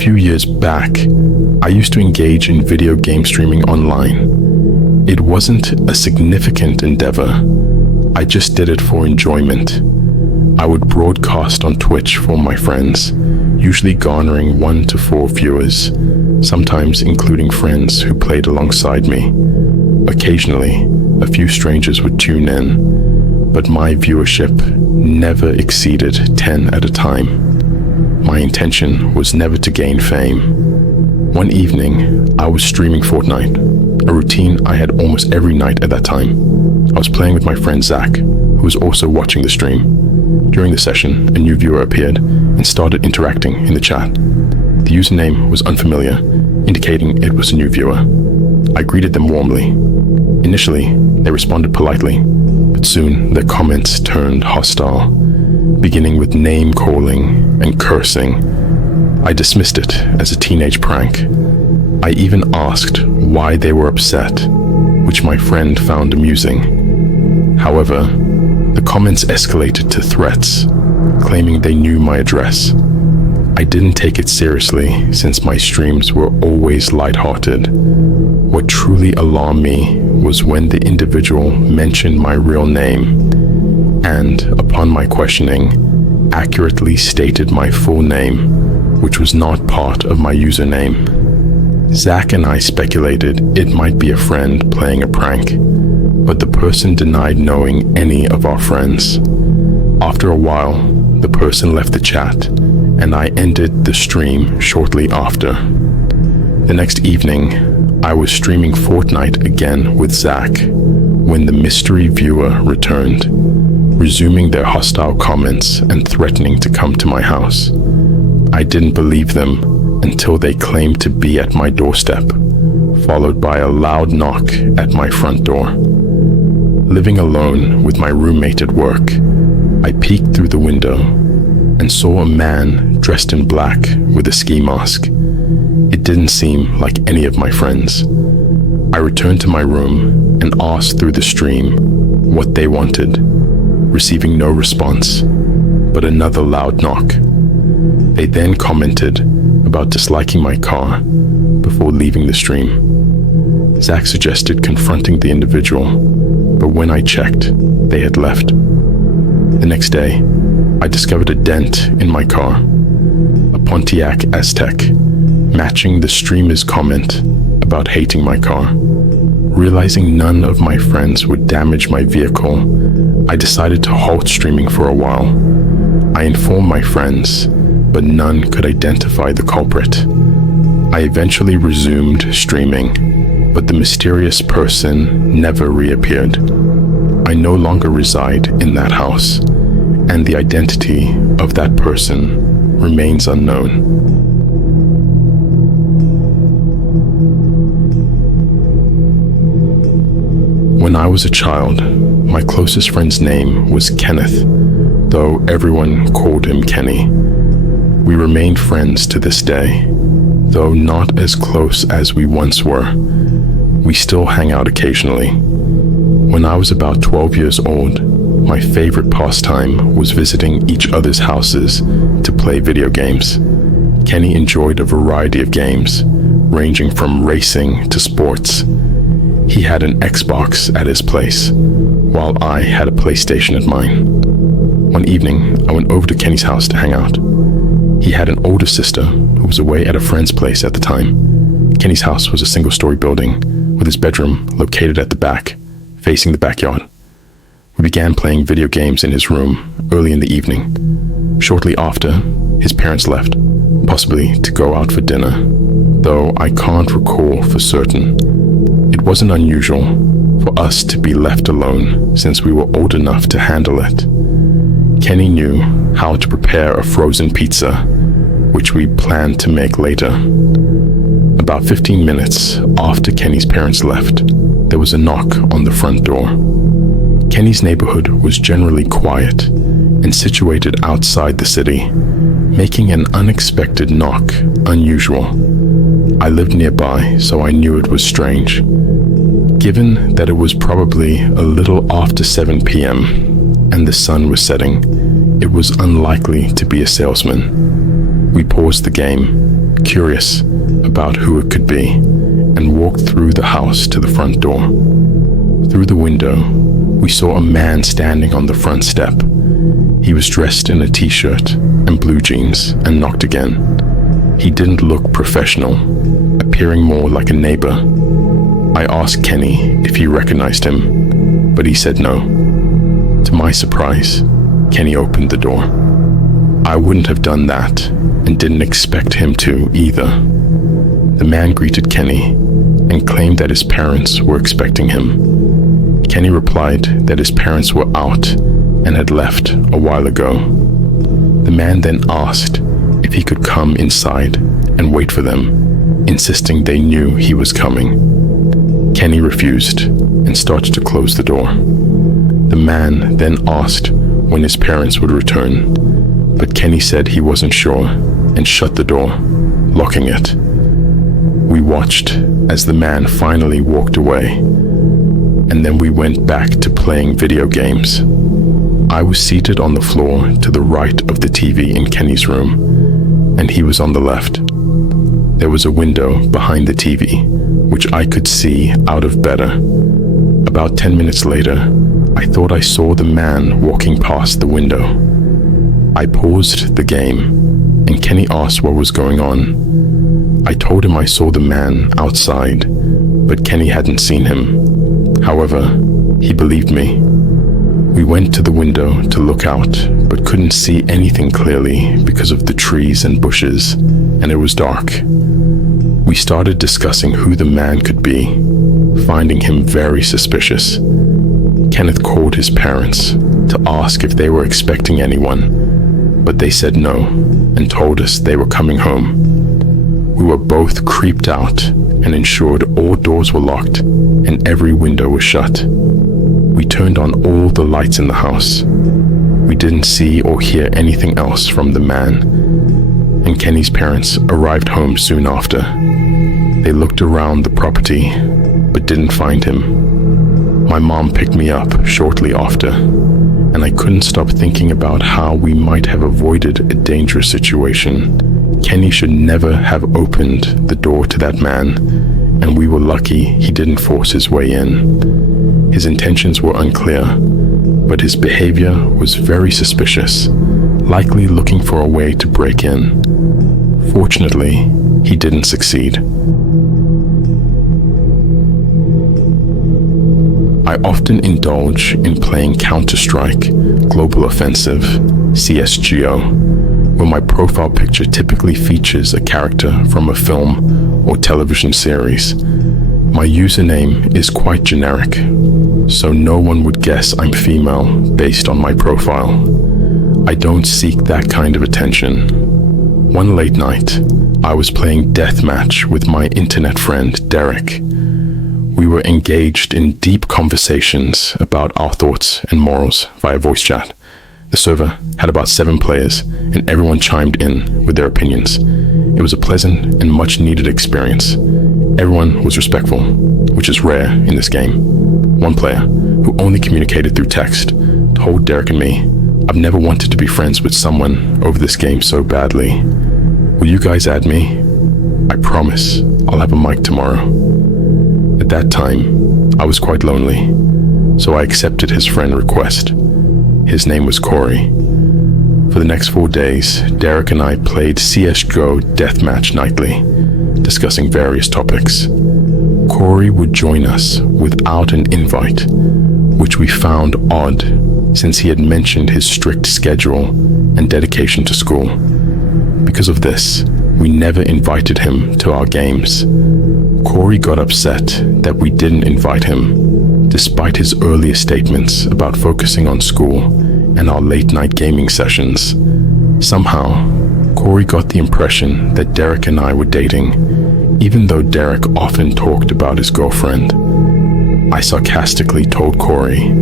few years back, I used to engage in video game streaming online. It wasn't a significant endeavor. I just did it for enjoyment. I would broadcast on Twitch for my friends, usually garnering 1 to 4 viewers, sometimes including friends who played alongside me. Occasionally, a few strangers would tune in, but my viewership never exceeded 10 at a time. My intention was never to gain fame. One evening, I was streaming Fortnite, a routine I had almost every night at that time. I was playing with my friend Zach, who was also watching the stream. During the session, a new viewer appeared and started interacting in the chat. The username was unfamiliar, indicating it was a new viewer. I greeted them warmly. Initially, they responded politely, but soon their comments turned hostile, beginning with name-calling and cursing. I dismissed it as a teenage prank. I even asked why they were upset, which my friend found amusing. However, the comments escalated to threats, claiming they knew my address. I didn't take it seriously since my streams were always lighthearted. What truly alarmed me was when the individual mentioned my real name and, upon my questioning, accurately stated my full name, which was not part of my username. Zach and I speculated it might be a friend playing a prank, but the person denied knowing any of our friends. After a while, the person left the chat, and I ended the stream shortly after. The next evening, I was streaming Fortnite again with Zach when the mystery viewer returned, resuming their hostile comments and threatening to come to my house. I didn't believe them until they claimed to be at my doorstep, followed by a loud knock at my front door. Living alone with my roommate at work, I peeked through the window and saw a man dressed in black with a ski mask. It didn't seem like any of my friends. I returned to my room and asked through the stream what they wanted, receiving no response, but another loud knock. They then commented about disliking my car before leaving the stream. Zach suggested confronting the individual, but when I checked, they had left. The next day, I discovered a dent in my car, a Pontiac Aztek, matching the streamer's comment about hating my car. Realizing none of my friends would damage my vehicle, I decided to halt streaming for a while. I informed my friends, but none could identify the culprit. I eventually resumed streaming, but the mysterious person never reappeared. I no longer reside in that house, and the identity of that person remains unknown. When I was a child, my closest friend's name was Kenneth, though everyone called him Kenny. We remained friends to this day, though not as close as we once were. We still hang out occasionally. When I was about 12 years old, my favorite pastime was visiting each other's houses to play video games. Kenny enjoyed a variety of games, ranging from racing to sports. He had an Xbox at his place, while I had a PlayStation at mine. One evening, I went over to Kenny's house to hang out. He had an older sister who was away at a friend's place at the time. Kenny's house was a single-story building, with his bedroom located at the back, facing the backyard. We began playing video games in his room early in the evening. Shortly after, his parents left, possibly to go out for dinner, though I can't recall for certain. It wasn't unusual for us to be left alone since we were old enough to handle it. Kenny knew how to prepare a frozen pizza, which we planned to make later. About 15 minutes after Kenny's parents left, there was a knock on the front door. Kenny's neighborhood was generally quiet and situated outside the city, making an unexpected knock unusual. I lived nearby, so I knew it was strange. Given that it was probably a little after 7 p.m. and the sun was setting, it was unlikely to be a salesman. We paused the game, curious about who it could be, and walked through the house to the front door. Through the window, we saw a man standing on the front step. He was dressed in a t-shirt and blue jeans and knocked again. He didn't look professional, appearing more like a neighbor. I asked Kenny if he recognized him, but he said no. To my surprise, Kenny opened the door. I wouldn't have done that and didn't expect him to either. The man greeted Kenny and claimed that his parents were expecting him. Kenny replied that his parents were out and had left a while ago. The man then asked if he could come inside and wait for them, insisting they knew he was coming. Kenny refused and started to close the door. The man then asked when his parents would return, but Kenny said he wasn't sure and shut the door, locking it. We watched as the man finally walked away, and then we went back to playing video games. I was seated on the floor to the right of the TV in Kenny's room, and he was on the left. There was a window behind the TV, which I could see out of better. About 10 minutes later, I thought I saw the man walking past the window. I paused the game, and Kenny asked what was going on. I told him I saw the man outside, but Kenny hadn't seen him. However, he believed me. We went to the window to look out, but couldn't see anything clearly because of the trees and bushes, and it was dark. We started discussing who the man could be, finding him very suspicious. Kenneth called his parents to ask if they were expecting anyone, but they said no and told us they were coming home. We were both creeped out and ensured all doors were locked and every window was shut. We turned on all the lights in the house. We didn't see or hear anything else from the man, and Kenny's parents arrived home soon after. They looked around the property, but didn't find him. My mom picked me up shortly after, and I couldn't stop thinking about how we might have avoided a dangerous situation. Kenny should never have opened the door to that man, and we were lucky he didn't force his way in. His intentions were unclear, but his behavior was very suspicious, likely looking for a way to break in. Fortunately, he didn't succeed. I often indulge in playing Counter-Strike, Global Offensive, CSGO, where my profile picture typically features a character from a film or television series. My username is quite generic, so no one would guess I'm female based on my profile. I don't seek that kind of attention. One late night, I was playing deathmatch with my internet friend Derek. We were engaged in deep conversations about our thoughts and morals via voice chat. The server had about 7 players, and everyone chimed in with their opinions. It was a pleasant and much needed experience. Everyone was respectful, which is rare in this game. One player, who only communicated through text, told Derek and me, "I've never wanted to be friends with someone over this game so badly. Will you guys add me? I promise I'll have a mic tomorrow." At that time, I was quite lonely, so I accepted his friend request. His name was Corey. For the next 4 days, Derek and I played CSGO deathmatch nightly, discussing various topics. Corey would join us without an invite, which we found odd since he had mentioned his strict schedule and dedication to school. Because of this, we never invited him to our games. Corey got upset that we didn't invite him, despite his earlier statements about focusing on school and our late-night gaming sessions. Somehow, Corey got the impression that Derek and I were dating, even though Derek often talked about his girlfriend. I sarcastically told Corey,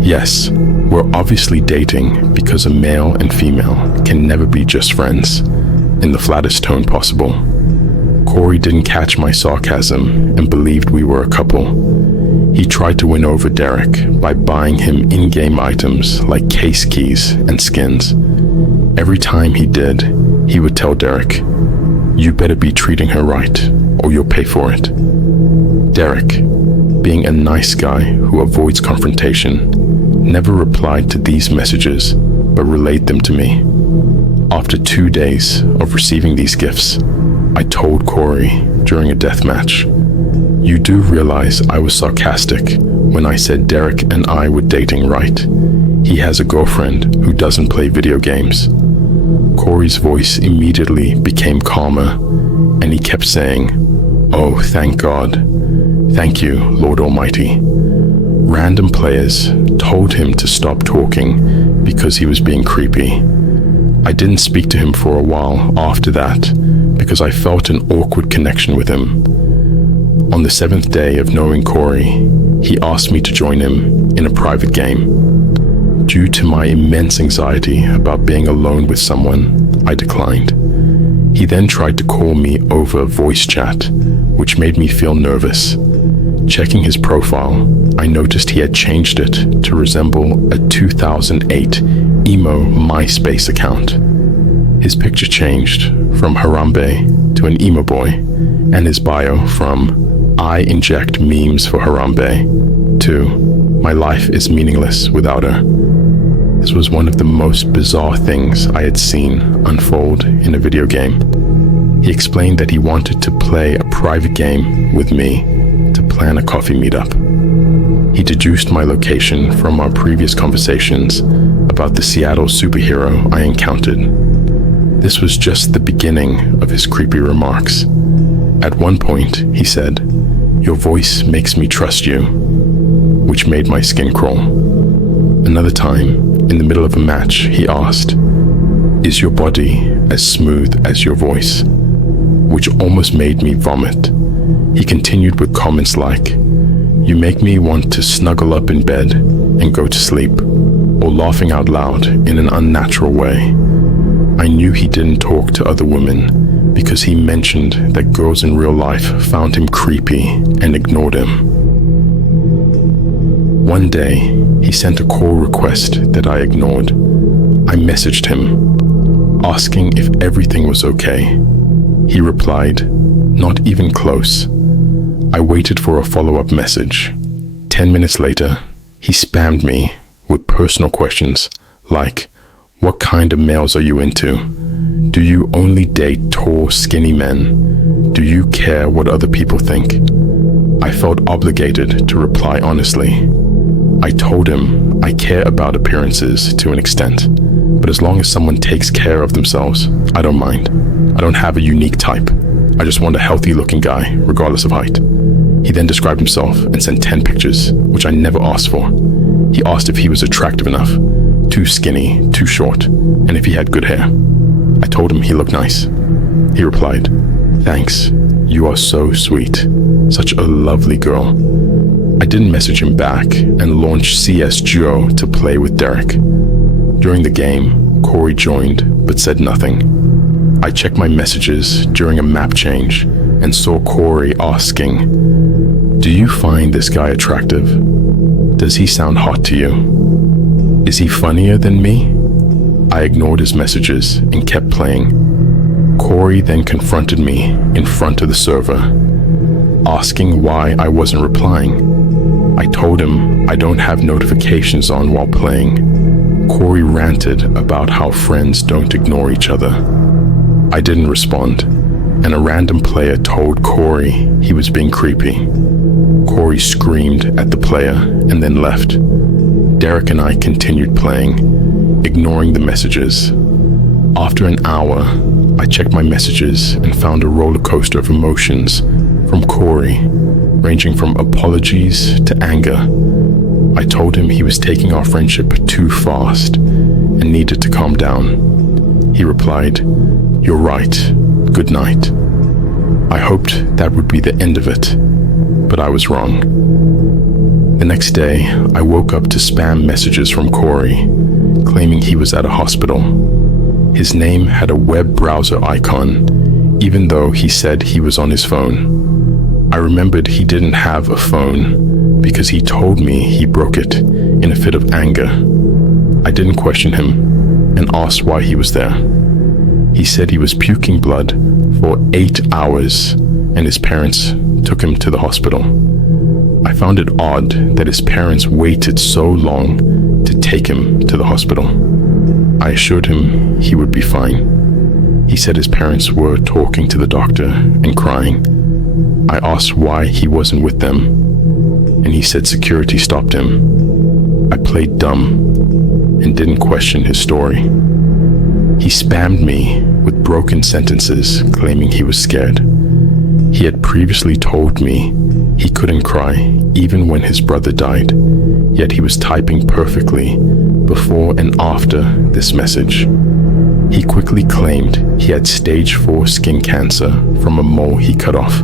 "Yes, we're obviously dating because a male and female can never be just friends," in the flattest tone possible. Corey didn't catch my sarcasm and believed we were a couple. He tried to win over Derek by buying him in-game items like case keys and skins. Every time he did, he would tell Derek, You better be treating her right, or you'll pay for it. Derek, being a nice guy who avoids confrontation, never replied to these messages, but relayed them to me. After 2 days of receiving these gifts, I told Corey during a deathmatch, "You do realize I was sarcastic when I said Derek and I were dating, right? He has a girlfriend who doesn't play video games." Corey's voice immediately became calmer, and he kept saying, "Oh, thank God. Thank you, Lord Almighty." Random players told him to stop talking because he was being creepy. I didn't speak to him for a while after that because I felt an awkward connection with him. On the 7th day of knowing Corey, he asked me to join him in a private game. Due to my immense anxiety about being alone with someone, I declined. He then tried to call me over voice chat, which made me feel nervous. Checking his profile, I noticed he had changed it to resemble a 2008 emo MySpace account. His picture changed from Harambe to an emo boy, and his bio from "I inject memes for Harambe" to "My life is meaningless without her." This was one of the most bizarre things I had seen unfold in a video game. He explained that he wanted to play a private game with me to plan a coffee meetup. He deduced my location from our previous conversations about the Seattle superhero I encountered. This was just the beginning of his creepy remarks. At one point, he said, "Your voice makes me trust you," which made my skin crawl. Another time, in the middle of a match, he asked, "Is your body as smooth as your voice?" which almost made me vomit. He continued with comments like, "You make me want to snuggle up in bed and go to sleep," or laughing out loud in an unnatural way. I knew he didn't talk to other women because he mentioned that girls in real life found him creepy and ignored him. One day, he sent a call request that I ignored. I messaged him, asking if everything was okay. He replied, "Not even close." I waited for a follow-up message. 10 minutes later, he spammed me with personal questions like, "What kind of males are you into? Do you only date tall, skinny men? Do you care what other people think?" I felt obligated to reply honestly. I told him I care about appearances to an extent, but as long as someone takes care of themselves, I don't mind. I don't have a unique type. I just want a healthy-looking guy, regardless of height. He then described himself and sent 10 pictures, which I never asked for. He asked if he was attractive enough, too skinny, too short, and if he had good hair. I told him he looked nice. He replied, "Thanks, you are so sweet. Such a lovely girl." I didn't message him back and launched CS Duo to play with Derek. During the game, Corey joined but said nothing. I checked my messages during a map change and saw Corey asking, "Do you find this guy attractive? Does he sound hot to you? Is he funnier than me?" I ignored his messages and kept playing. Corey then confronted me in front of the server, asking why I wasn't replying. I told him I don't have notifications on while playing. Corey ranted about how friends don't ignore each other. I didn't respond, and a random player told Corey he was being creepy. Corey screamed at the player and then left. Derek and I continued playing, ignoring the messages. After an hour, I checked my messages and found a roller coaster of emotions from Corey, ranging from apologies to anger. I told him he was taking our friendship too fast and needed to calm down. He replied, "You're right. Good night." I hoped that would be the end of it, but I was wrong. The next day, I woke up to spam messages from Corey, claiming he was at a hospital. His name had a web browser icon, even though he said he was on his phone. I remembered he didn't have a phone because he told me he broke it in a fit of anger. I didn't question him and asked why he was there. He said he was puking blood for 8 hours and his parents took him to the hospital. I found it odd that his parents waited so long to take him to the hospital. I assured him he would be fine. He said his parents were talking to the doctor and crying. I asked why he wasn't with them, and he said security stopped him. I played dumb and didn't question his story. He spammed me with broken sentences, claiming he was scared. He had previously told me he couldn't cry even when his brother died, yet he was typing perfectly before and after this message. He quickly claimed he had stage 4 skin cancer from a mole he cut off.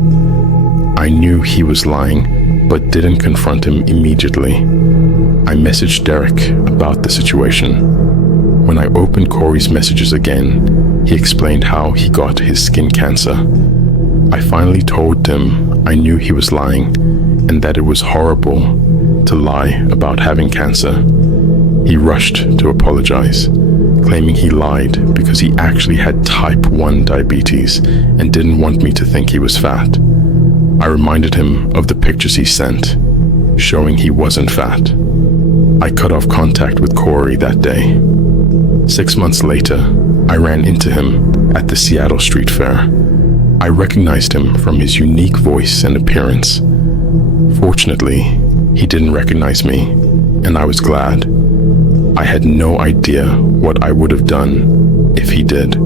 I knew he was lying, but didn't confront him immediately. I messaged Derek about the situation. When I opened Corey's messages again, he explained how he got his skin cancer. I finally told him I knew he was lying and that it was horrible to lie about having cancer. He rushed to apologize, claiming he lied because he actually had type 1 diabetes and didn't want me to think he was fat. I reminded him of the pictures he sent, showing he wasn't fat. I cut off contact with Corey that day. 6 months later, I ran into him at the Seattle Street Fair. I recognized him from his unique voice and appearance. Fortunately, he didn't recognize me, and I was glad. I had no idea what I would have done if he did.